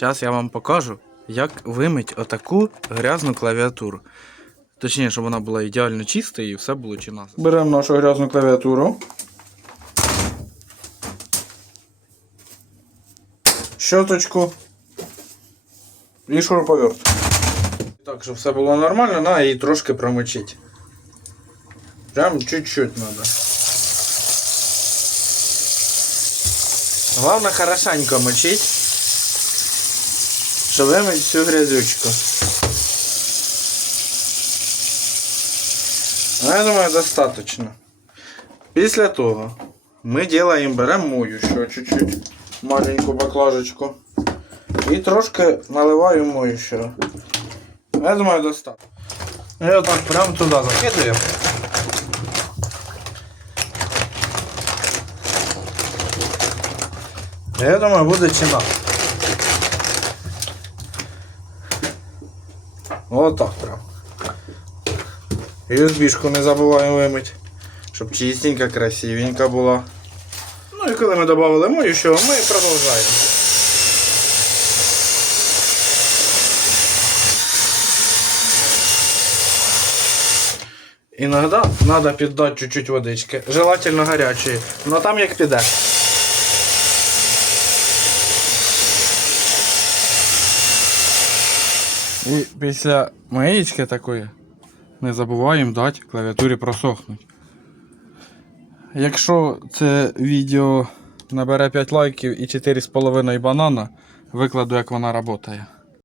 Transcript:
Зараз я вам покажу, як вимить отаку грязну клавіатуру. Точніше, щоб вона була ідеально чистою і все було чи нас. Беремо нашу грязну клавіатуру. Щоточку і шуруповерт. Так, щоб все було нормально, на її трошки промочити. Прям чуть-чуть надо. Главное хорошенько мочить, щоб вимити всю грязючку. Ну, я думаю, достаточно. Після того ми делаємо, беремо мою ще чуть-чуть маленьку баклажечку. І трошки наливаю мою ще. Я думаю, достатньо. І отак прямо туди закидуємо. Я думаю, буде чина. Отак прям. І USB-шку не забуваємо вимити, щоб чистенька, красивенька була. Ну і коли ми додали мою, що ми продовжуємо. Иногда надо піддати чуть-чуть водички. Желательно гарячої. Но там як піде. І після маєчки такої не забуваємо дати клавіатурі просохнути. Якщо це відео набере 5 лайків і 4,5 банана, викладу як вона працює.